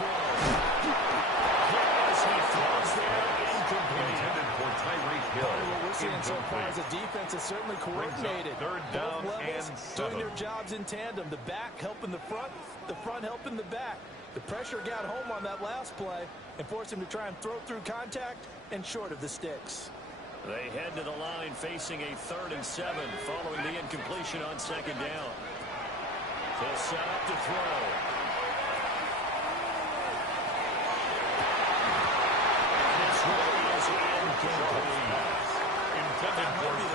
As he throws there, incomplete. Intended for Tyreek Hill. What we're seeing so far is the defense is certainly coordinated. Third down Both levels and doing 7. their jobs in tandem. The back helping the front helping the back. The pressure got home on that last play and forced him to try and throw through contact and short of the sticks. They head to the line facing a 3rd and 7 following the incompletion on 2nd down. They'll set up to throw. This one is incomplete. Intended for the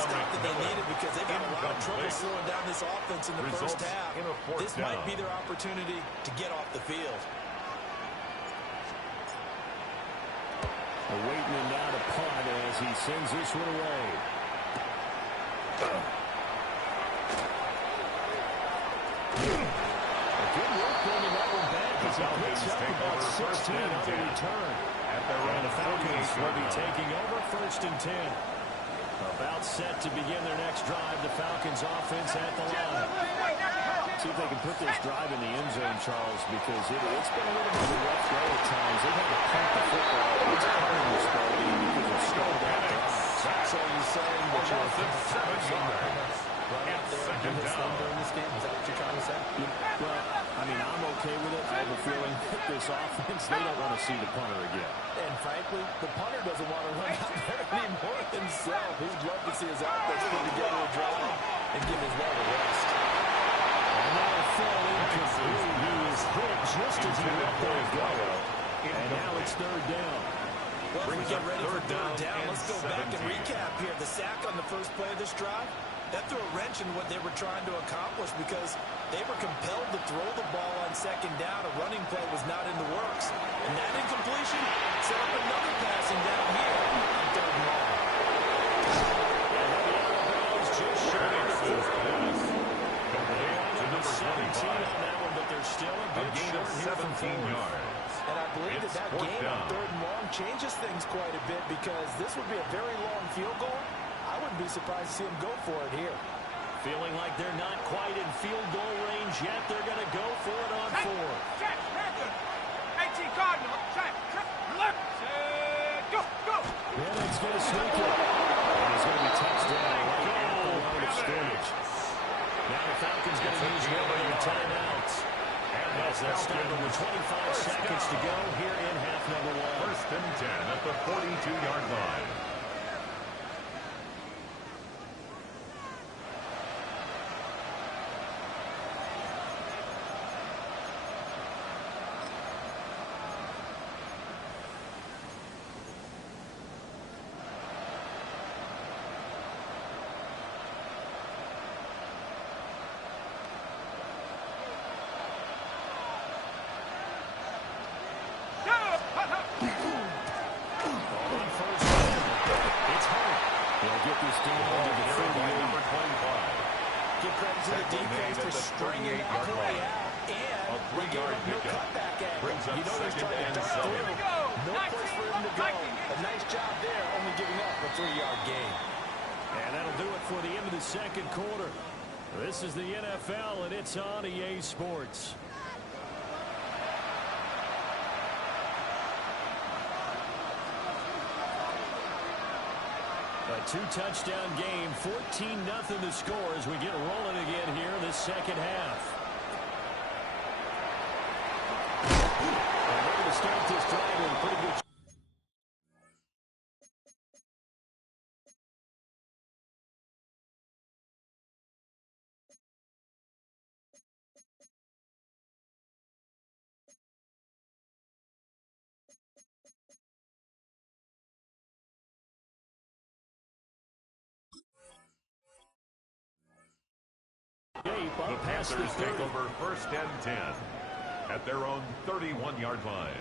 stop that they needed because they've had a lot of trouble slowing down this offense in the first half. This might be their opportunity to get off the field. Waiting now to punt as he sends this one away. Good work bringing that one back as he picks up about 16 on the return. And the Falcons will be taking over 1st and 10. About set to begin their next drive. The Falcons offense at the line. See if they can put this drive in the end zone, Charles, because it's been a little bit of a rough go at times. They've had to punt the football. It's hard in this ball game because it's stalled out there. So you're saying that you're right out there and do this thing during this game? Is that what you're trying to say? Well, I mean, I'm okay with it. I have a feeling that this offense, they don't want to see the punter again. And frankly, the punter doesn't want to run out there anymore himself. He'd love to see his offense put together a drive and give his leg a rest. And now fell incomplete. He is hit just as he let that go. And now it's 3rd down. Well, as we get ready for 3rd down, let's go back and recap here. The sack on the first play of this drive, that threw a wrench in what they were trying to accomplish because they were compelled to throw the ball on 2nd down. A running play was not in the works. And that incompletion set up another passing down here on 3rd and long. Just short of his pass. To number 17 on that one, but they're still a bit short here from 17 yards. And I believe that game on 3rd and long changes things quite a bit because this would be a very long field goal. I wouldn't be surprised to see him go for it here. Feeling like they're not quite in field goal range yet. They're going to go for it on 4th. Check, 18 Cardinal, check, left, go, go. And it's going to sneak it. And it's going to be touchdown right at the line of scrimmage. Now the Falcons going to use one of their timeouts. As they'll start with 25 seconds to go here in half number 1. 1st and 10 at the 42-yard line. Second quarter. This is the NFL, and it's on EA Sports. A 2-touchdown game, 14-0 the score as we get rolling again here in the second half. And we're going to start this drive with a pretty good. The Panthers take over 1st and 10 at their own 31-yard line.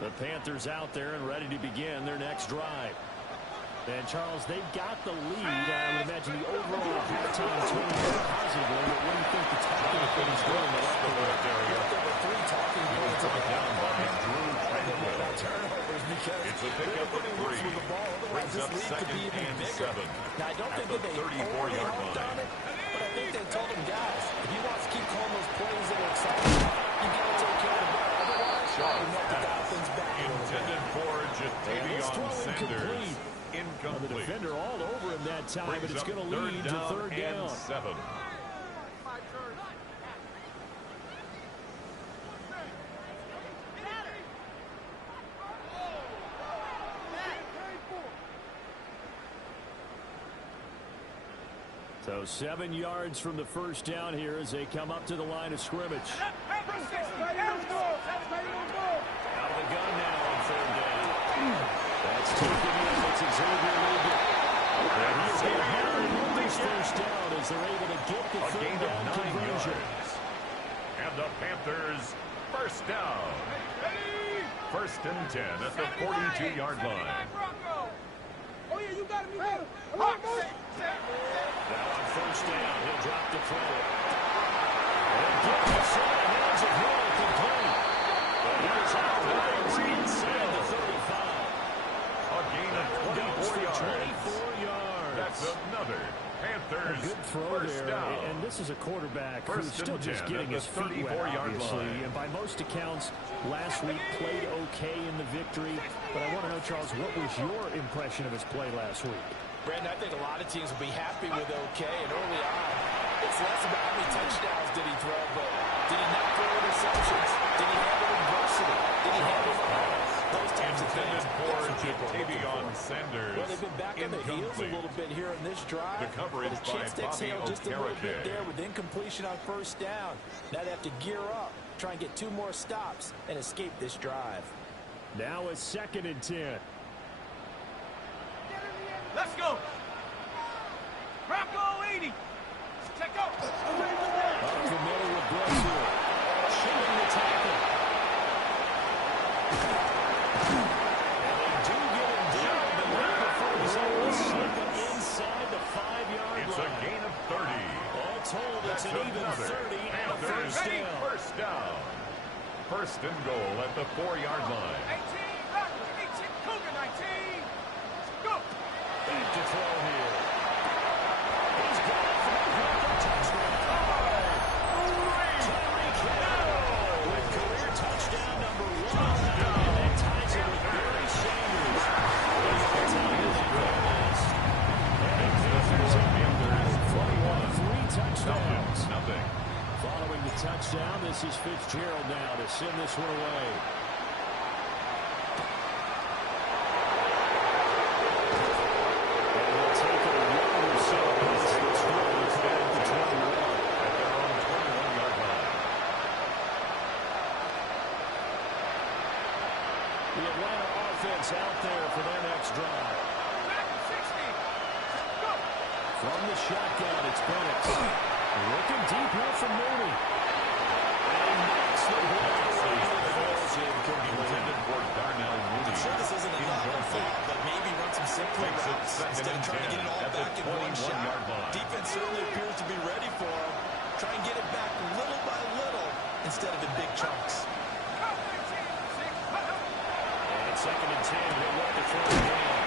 The Panthers out there and ready to begin their next drive. And, Charles, they've got the lead. I would imagine the overall halftime tone positively, but what do you think the talking points doing in the locker room area? There were 3 talking points at the Down by Drew Tranquill. Turnovers because It's a pickup of 3. with the ball. Otherwise, Brings up this lead could be 2nd even and bigger. 7 Now, I don't at think the that they 34-yard overlooked on line. it, but I think they told him, guys, if he wants to keep calling throw incomplete. Incomplete. The defender all over him that time, but it's going to lead to third down. 7. So 7 yards from the first down here as they come up to the line of scrimmage. Out Out of the gun now on third down. That's taken in. It's Xavier Leggett. And he's going to have this first down as they're able to get the third down conversion. And the Panthers first down. First and 10 at the 42-yard line. Oh, yeah, you got it. Now on first down, he'll drop the throw. And get this in the hands of Hill complete. But here's Hal Williams inside the 35. A gain of 24 yards. That's another Panthers good throw first there, down. and this is a quarterback First who's still and just 10 getting at his the feet wet, 34-yard obviously. line. And by most accounts, last week played okay in the victory. But I want to know, Charles, what was your impression of his play last week? Brandon, I think a lot of teams will be happy with okay, and early on, it's less about how many touchdowns did he throw, but did he not throw interceptions? Did he handle adversity? Did he handle the ball? Those types of things. For Ja'Tavion Sanders. Well, they've been back on the heels a little bit here in this drive. The coverage but a chance by to exhale Bobby just a little bit Okereke. there with incompletion on first down. Now they have to gear up, try and get 2 more stops, and escape this drive. Now a second and 10. Let's go. Bronco 80. Check out. Up the middle with Brooks here. Shooting the tackle. And they do get him down, but right before he's able to slip him inside the 5-yard line. It's a gain of 30. All told, it's an even 30 and a Panthers first down. first down. First and goal at the 4-yard line. 18, Bronco 18, Cougar 19. Go. Back to throw here. He's got it for the touchdown. Tyreek Hill with career touchdown number 1. And that ties it with Barry Sanders. That's how you like this. And Panthers have 3 touchdowns. Nothing. Following the touchdown, this is Fitzgerald now to send this one away. And we'll take it a run or so. Fitzgerald is back to 21 At their own 21-yard line. The Atlanta offense out there for their next drive. Back to 60. Go. From the shotgun, it's Bennett. Looking deep here from Mooney. And knocks the ball away. Intended for Darnell Mooney. I'm sure this isn't enough, but maybe run some simpler Makes it routes second instead of and trying to 10 get it all at the back in one 21-yard shot. line. Defense certainly appears to be ready for him. Try and get it back little by little instead of in big chunks. Go. 18, 6. And second and 10, he'll look to throw again.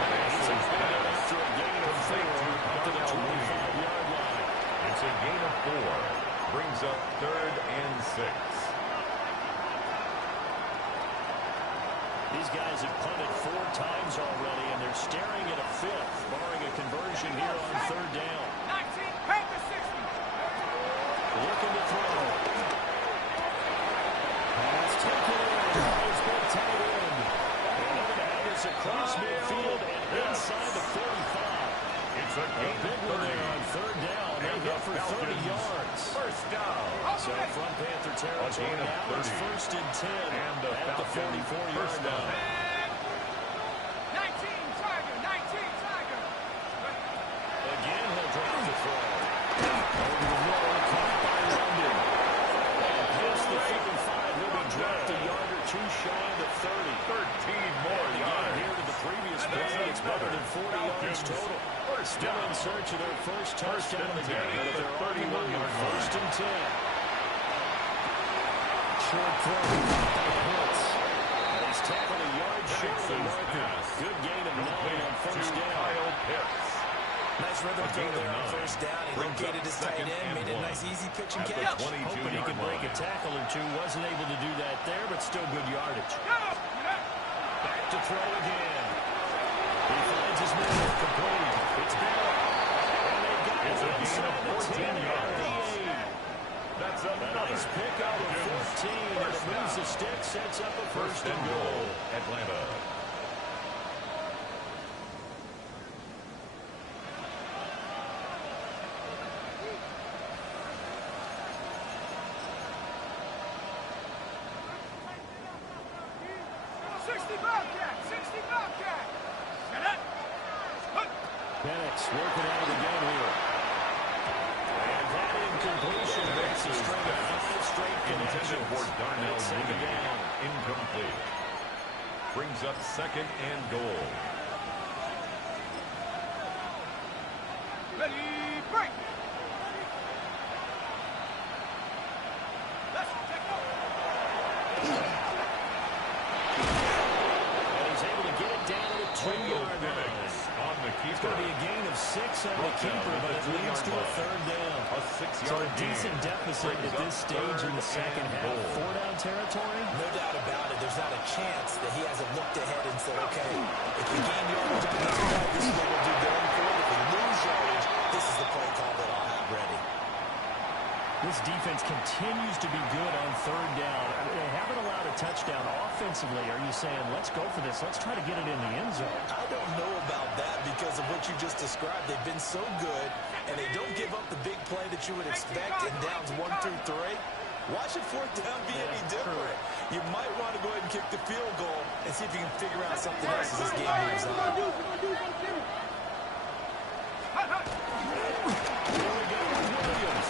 And he's intended after a gain of 4 up to the 25-yard line. It's a gain of 4. Brings up third and 6. These guys have punted 4 times already, and they're staring at a 5th, barring a conversion here on third down. 19, Panthers 60. Looking to throw. Pass taken in. It's been tight end. And they're going to have this across midfield and inside the 45. It's a A gain big of one 30. there on third down. They And hit the for 30 Falcons yards. First down. So from Panther territory, gain of now it's 30. first and 10 And the at the Falcons 44-yard first down. line. 19, Tiger. 19, Tiger. Again, he'll drop the throw. Over the middle, caught by London. And past the 55, he'll be dropped a yard or 2 shy of the 30. 13 more And again, yards. here to the previous play, it's better than 40 yards total. Still in search of their first touchdown of the game, but they're on the move. First and 10. Short throw. Hits. And he's tackled a yard short of the marker. Good gain of 9 on first down. Kyle Pitts. Nice rhythm throw gain of there on 9. first down. He Brings located up his tight second end, and made it a 1. nice easy pitch and At the catch. 22-yard Hoping he could break a line. tackle or two. Wasn't able to do that there, but still good yardage. Go. Back to throw again. He finds his man complete. It's Bell. And they got it inside the 10 yards. That's another nice pick out of 14. And it moves the stick, sets up a first and goal. Atlanta. Penix working out of the game here. And that incompletion makes a string of 5 straight Intended for Darnell second Mooney. down. Incomplete. Brings up second and goal. Ready, break. Let's take And he's able to get it down to the 2-yard line. On the It's keeper. going to be a gain of 6 on the keeper, but it leads to a third down. A So 6-yard a decent gain. deficit at this stage in the second half. goal. 4-down territory. No doubt about it. There's not a chance that he hasn't looked ahead and said, okay, if we gain yardage on this play, this is what we'll do going forward. If we lose yardage, this is the play call that I'll have ready. This defense continues to be good on third down. I mean, they haven't allowed a touchdown offensively. Are you saying, let's go for this? Let's try to get it in the end zone. I don't know about that because of what you just described. They've been so good, and they don't give up the big play that you would expect in downs 1 through 3. Watch it fourth down be any different. You might want to go ahead and kick the field goal and see if you can figure out something else as this game moves on. Here we go with Williams.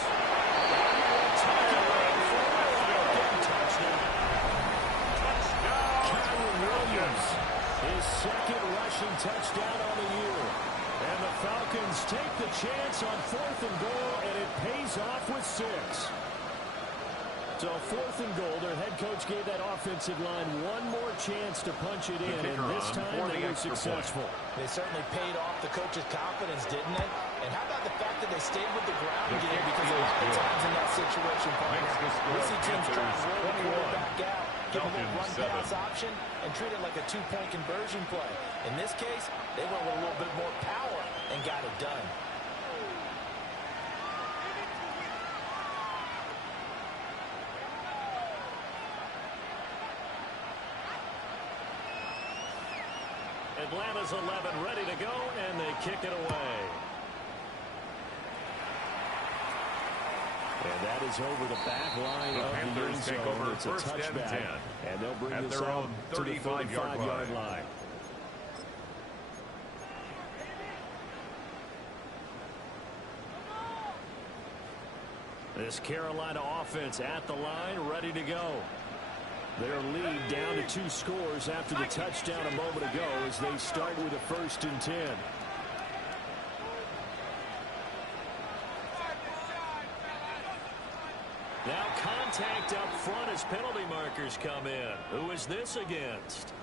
Kyron Williams, his second rushing touchdown on the year. And the Falcons take the chance on 4th and goal, and it pays off with 6. So 4th and goal, their head coach gave that offensive line one more chance to punch it in, and this time they were successful. They certainly paid off the coach's confidence, didn't it? And how about the fact that they stayed with the ground game, because a lot of times in that situation, we see teams try to roll the quarterback out, give a little run-pass option, and treat it like a 2-point conversion play. In this case, they went with a little bit more power and got it done. Atlanta's 11 ready to go, and they kick it away. And that is over the back line The of Panthers the end take zone. over It's a first and touchback, 10 and they'll bring at this their up own to the 35-yard line. This Carolina offense at the line, ready to go. Their lead down to 2 scores after the touchdown a moment ago as they start with a 1st and 10. Now contact up front as penalty markers come in. Who is this against?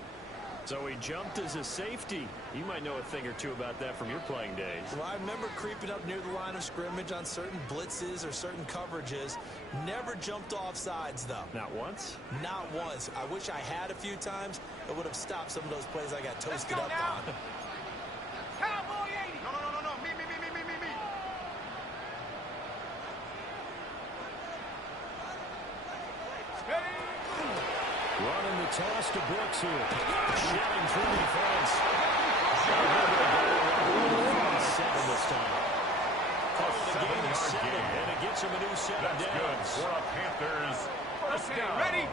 So he jumped as a safety. You might know a thing or two about that from your playing days. Well, I remember creeping up near the line of scrimmage on certain blitzes or certain coverages. Never jumped off sides, though. Not once? Not once. I wish I had a few times. It would have stopped some of those plays I got toasted up on. Cowboy 80. No. Me. Running the toss to Brooks here. Shelling through the defense. 7 this time. Calling the game at 7, and it gets him a new 7 That's downs. good for a Panthers first Okay, down. ready?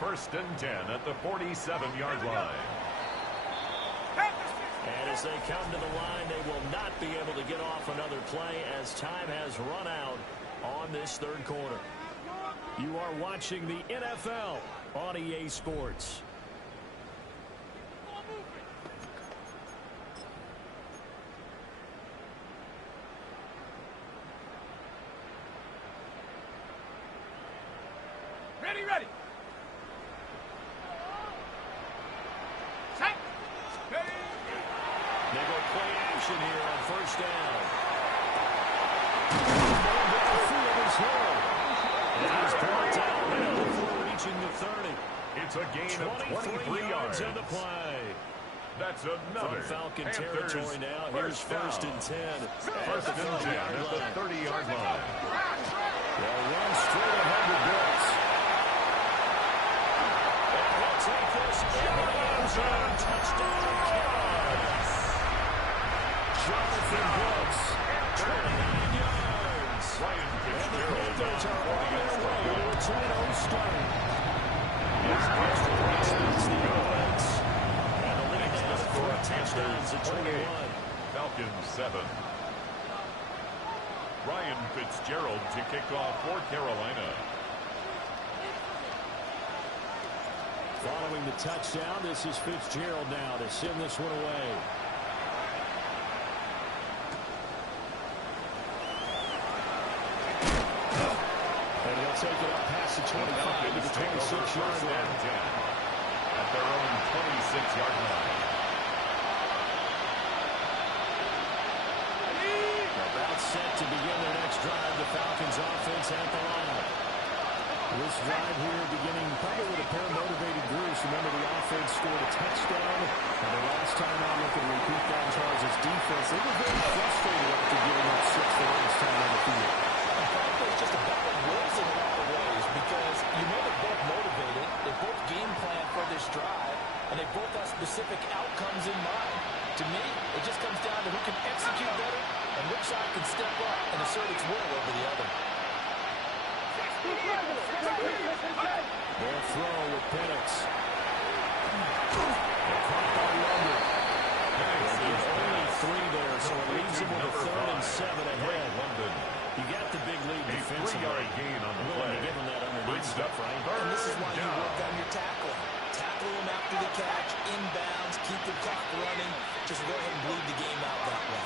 1st and 10 at the 47-yard line. And as they come to the line, they will not be able to get off another play as time has run out on this third quarter. You are watching the NFL on EA Sports. Ready. Set. Ready. They go play action here on 1st down. And he's brought down before reaching the 30. It's a gain of 23 yards yards. on the play. That's another. From Falcon Panthers territory now. Here's first and 10. First and 10 at the 30-yard line. They'll run straight ahead with Brooks. And he'll take this in the end zone. Touchdown, Cowboys. Jonathan Brooks, 29 yards. Ryan And the Fitzgerald Panthers are on their way to a 2-0 start. His first That's the offense. And the lead now to 4 touchdowns at 21. Falcons 7. Ryan Fitzgerald to kick off for Carolina. Following the touchdown, this is Fitzgerald now to send this one away. And he'll take it up past the 25 to the 26-yard line. At their own 26-yard line. About set to begin their next drive. The Falcons offense at the line. This drive here beginning probably with a pair of motivated groups. Remember, the offense scored a touchdown. And the last time out, look at repeat that Charles' defense. They were very frustrated after giving up 6 the last time on the field. Frankly, it's just a battle of wills in a lot of ways because you know they're both motivated. They both game plan for this drive, and they both have specific outcomes in mind. To me, it just comes down to who can execute better and which side can step up and assert its will over the other. Their throw with Penix. Caught by London. Only 3 there, so it leaves him with a 3rd and 7 ahead. London. You got the big lead A defensively. 3-yard gain on the Willing play. to give him that underneath Brings stuff, up right? And this is why you down. work on your tackling. Tackle him after the catch, inbounds, keep the clock running. Just go ahead and bleed the game out that way.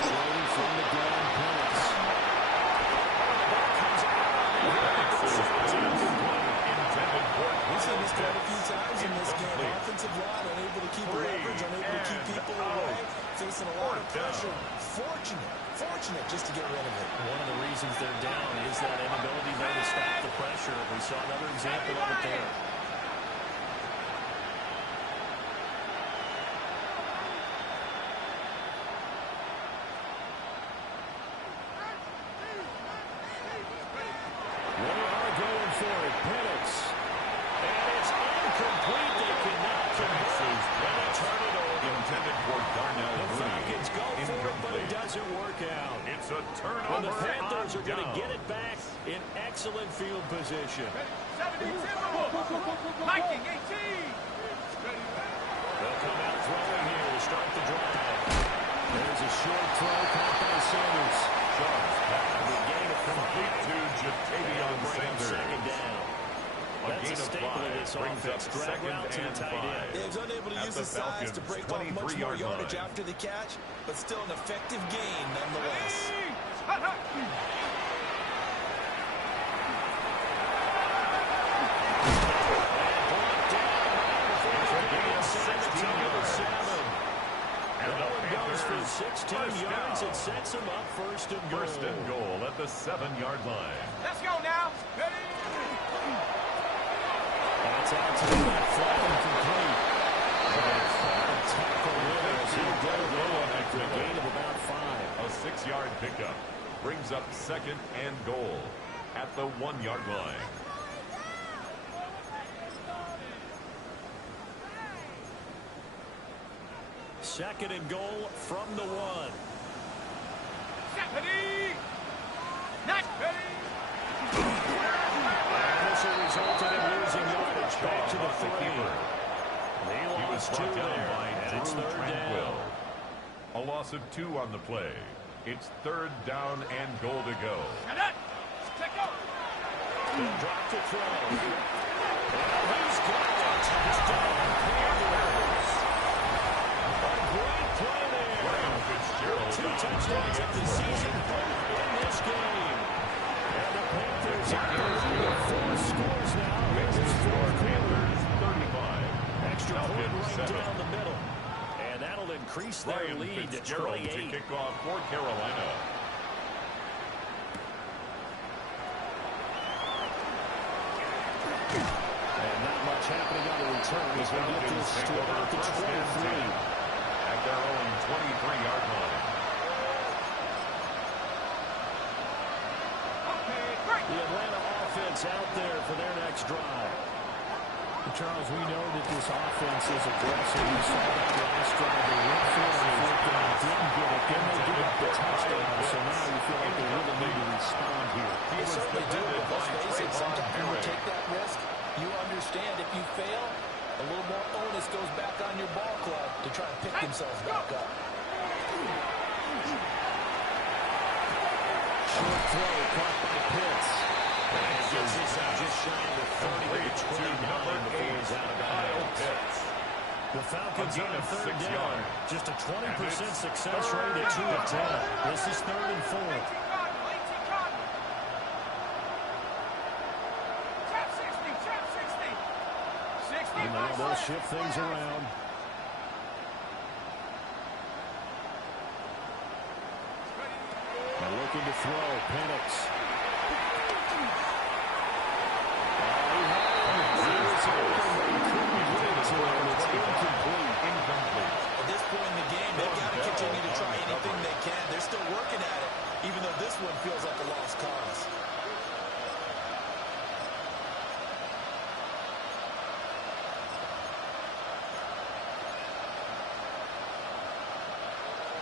Waiting from the ground, Penix. We've seen this quite a few times in this game. Offensive line unable to keep leverage, unable to keep people away, facing a lot of pressure. Fortunate just to get rid of it. One of the reasons they're down is that inability there to stop the pressure. We saw another example of it there. They are going for it. Penix. And it's incomplete. They cannot convert. And they turn it over. Intended for Darnell The Mooney. Falcons go for it, but it Incomplete. doesn't work out. It's a turnover. And the Panthers are going to on get it back in excellent field position. 72. Viking 18. They'll come out throwing here to start the drive. There's a short throw caught by Sanders. The gain of Complete to Jatavion Sanders. Second down. That's a gain of staple of 5 this brings offense. up Drag second route to the and tight 5. end. Dave's unable to At use the his size to Falcons' break off much more 23-yard yardage line. after the catch, but still an effective gain nonetheless. And the Goes for Panthers 16 first yards down. and sets him up first and goal. First and goal at the 7-yard line. Let's go now. Ready? That's out to the left, flat and complete. Tackle there as he'll go low after a gain of about 5. A 6-yard pickup brings up second and goal at the 1-yard line. Second and goal from the 1. Ready? Not ready. And this will result in him losing yardage back to the Off the 3. keeper. They He was lost 2 brought down there, by and it's Drew 3rd Tranquil. down. A loss of 2 on the play. It's 3rd down and goal to go. Shut up. Check out. Drop to throw. And he's got a touchdown. Panthers. A great play there. Ryan Fitzgerald 2 on touchdowns of the season in this game. And the Panthers are with 4 scores now. Makes the score Panthers 35. Extra point Falcons right 7. down the middle. And that'll increase their Ryan lead to Fitzgerald to 28. kick off for Carolina. And not much happening on the return as we get this to about the 23. At their own 23-yard line. The Atlanta offense out there for their next drive. Charles, we know that this offense is aggressive. We saw that last drive. They went for it on fourth down, didn't get it, then they give up the touchdown. So now you feel like they really need to respond here. They certainly do, but let's face it, sometimes when you take that risk, you understand if you fail, a little more onus goes back on your ball club to try and pick themselves back up. Short throw caught by Pitts. And gets this out just shy of the 30 to 29 before he's out of bounds. The Falcons on a third down. Just a 20% success rate at 2 of 10. This is 3rd and 4. And now they'll shift things around. And looking to throw, Penix. At this point in the game, they've got to continue to try anything they can. They're still working at it, even though this one feels like a lost cause.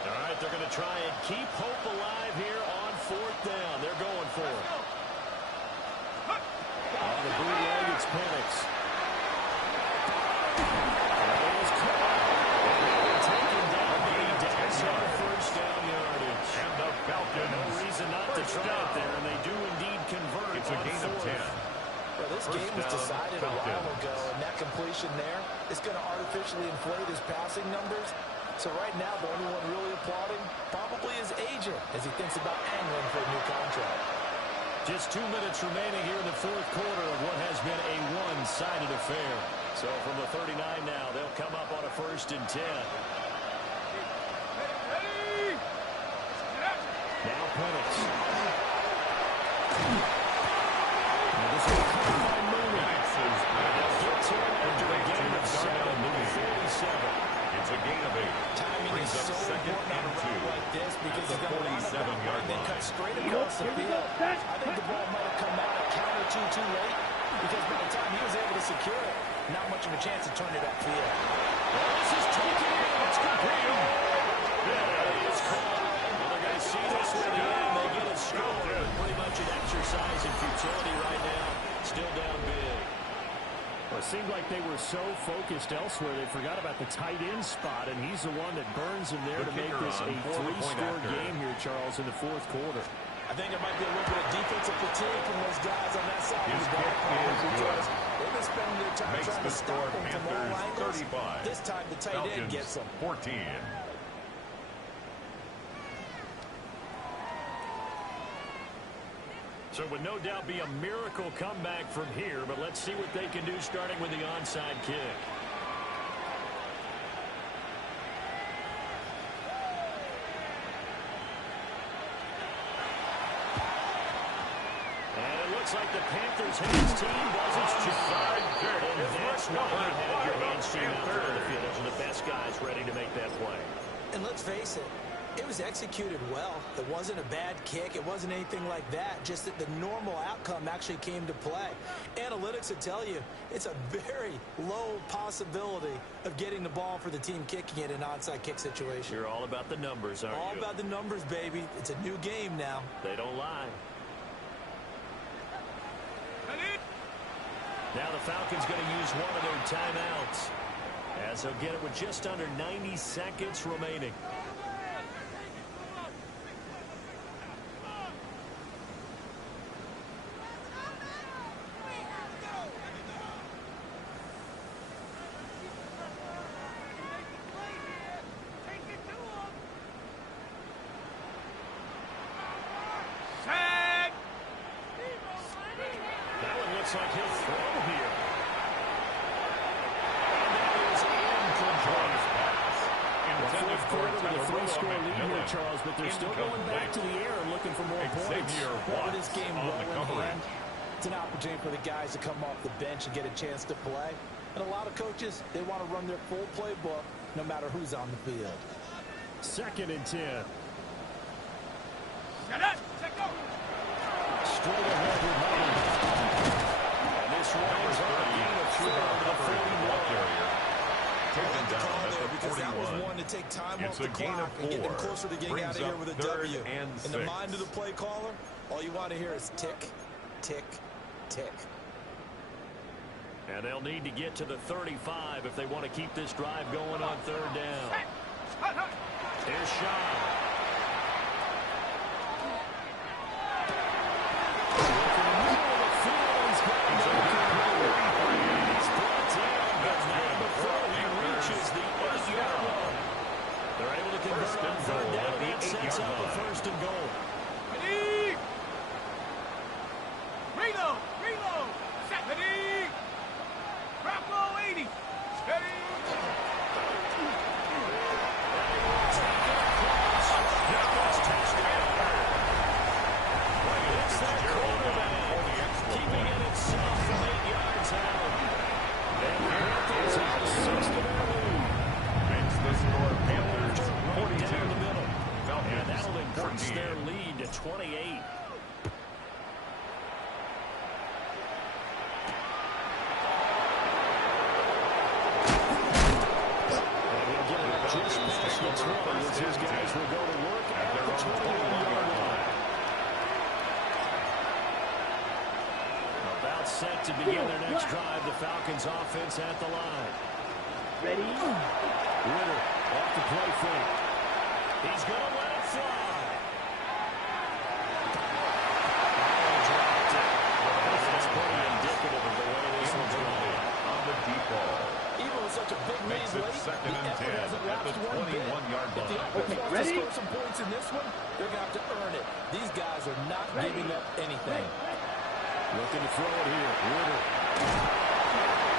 All right, they're going to try and keep hope alive here on 4th down. They're going for it. On the bootleg, it's Penix. First down yardage. And the Falcons. No reason not to try it there, and they do indeed convert. It's a gain of 10. Well, this game was decided a while ago, and that completion there is going to artificially inflate his passing numbers. So right now, the only one really applauding probably his agent as he thinks about angling for a new contract. Just 2 minutes remaining here in the 4th quarter of what has been a one-sided affair. So from the 39 now, they'll come up on a 1st and 10. Now Penix. Now this is by Mooney. Gets him into a gain of 7 to 47. It's a gain of 8. Timing is so important on a route like this because he's going to line up 47-yard and then cut line. straight across the field. I think the ball might have come out a count or two too late because by the time he was able to secure it, not much of a chance to turn it upfield. Well, this is taken in. It's complete. It is called. Well, they're going to see this with the end. They get a score. Pretty much an exercise in futility right now. Still down big. Well, it seemed like they were so focused elsewhere, they forgot about the tight end spot, and he's the one that burns them there to make this a 3-score game here, Charles, in the 4th quarter. I think there might be a little bit of defensive fatigue from those guys on that side of the ball because they've been spending their time trying to stop him from all angles. 35. This time the tight end gets them. 14. So it would no doubt be a miracle comeback from here, but let's see what they can do starting with the onside kick. And it looks like the Panthers' hands team does its job. And that's why you have your hands team out there on the field. Those are the best guys ready to make that play. And let's face it, it was executed well. It wasn't a bad kick. It wasn't anything like that. Just that the normal outcome actually came to play. Analytics would tell you it's a very low possibility of getting the ball for the team kicking it in an onside kick situation. You're all about the numbers, aren't you? All about the numbers, baby. It's a new game now. They don't lie. Now the Falcons going to use one of their timeouts as they'll get it with just under 90 seconds remaining. Looks like he'll throw here. And that is incomplete. The 4th quarter with a 3-score lead here, Charles, but they're still going back to the air and looking for more points. With this game well in hand, It's an opportunity for the guys to come off the bench and get a chance to play. And a lot of coaches, they want to run their full playbook no matter who's on the field. 2nd and 10. Set up. Set go. Straight ahead with Money. And this one is on a gain of 3 over the 41. Taken down at the Because that was 41. one to take time It's off the a gain clock of and get them 4. closer to getting Brings out of here up with a 3rd W. and In the 6. mind of the play caller, all you want to hear is tick, tick, tick. And they'll need to get to the 35 if they want to keep this drive going on 3rd down. Here's Shaw. They're able to convert on 3rd down, and that sets up a 1st and goal. Ready. Reload. Reload. Set. Ready. Bravo 80. Steady. It's that quarterback keeping it himself from 8 yards out. And the Panthers have a 6th to their lead. Makes the score Panthers Right 42. down the middle. And that'll Falcons increase 14. their lead to 28. And he'll get it just past the 20 as his guys will go to work at the 21-yard line. About set to begin their next drive. The Falcons offense at the line. Ready? Ritter off the play fake. He's going to let it fly. Dropped it. That's pretty indicative of the way this one's going. On the deep ball. Even with such a big lead Makes it late, 2nd the and effort 10 hasn't at the lapsed one bit. 21-yard If the line. offense wants Ready? to score some points in this one, they're going to have to earn it. These guys are not giving up anything. Looking to throw it here. Ritter.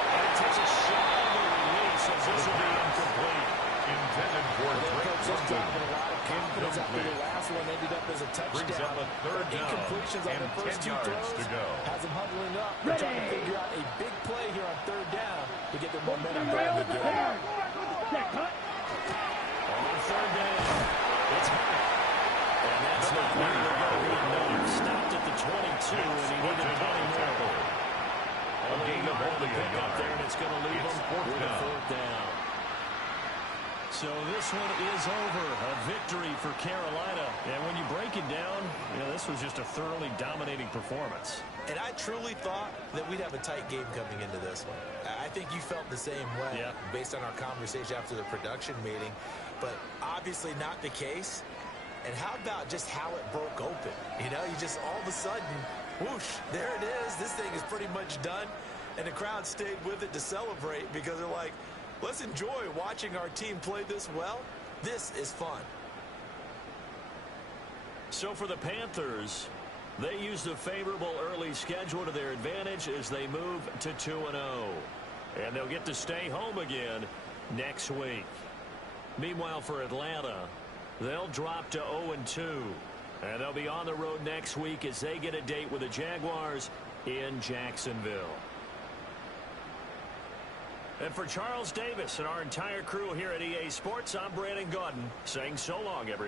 And it takes a shot on the release as this will be incomplete. Intended for Drake Just driving a London. lot of confidence after the last one ended up as a Brings touchdown. up a 3rd down Incompletions on and the first 10 two yards throws to go. has them huddling up. They're trying to figure out a big play here on 3rd down to get their momentum going again. On 3rd down. It's Hunt. And that's not going to be enough. Stopped at the 22, and he needed plenty more. Only a yard to pick up there, and it's going to leave him with a 4th down. So this one is over. A victory for Carolina. And when you break it down, you know, this was just a thoroughly dominating performance. And I truly thought that we'd have a tight game coming into this one. I think you felt the same way based on our conversation after the production meeting. But obviously not the case. And how about just how it broke open? You know, you just all of a sudden, whoosh, there it is. This thing is pretty much done. And the crowd stayed with it to celebrate because they're like, let's enjoy watching our team play this well. This is fun. So for the Panthers, they used a favorable early schedule to their advantage as they move to 2-0. And they'll get to stay home again next week. Meanwhile, for Atlanta, they'll drop to 0-2. And they'll be on the road next week as they get a date with the Jaguars in Jacksonville. And for Charles Davis and our entire crew here at EA Sports, I'm Brandon Gaudin saying so long, everyone.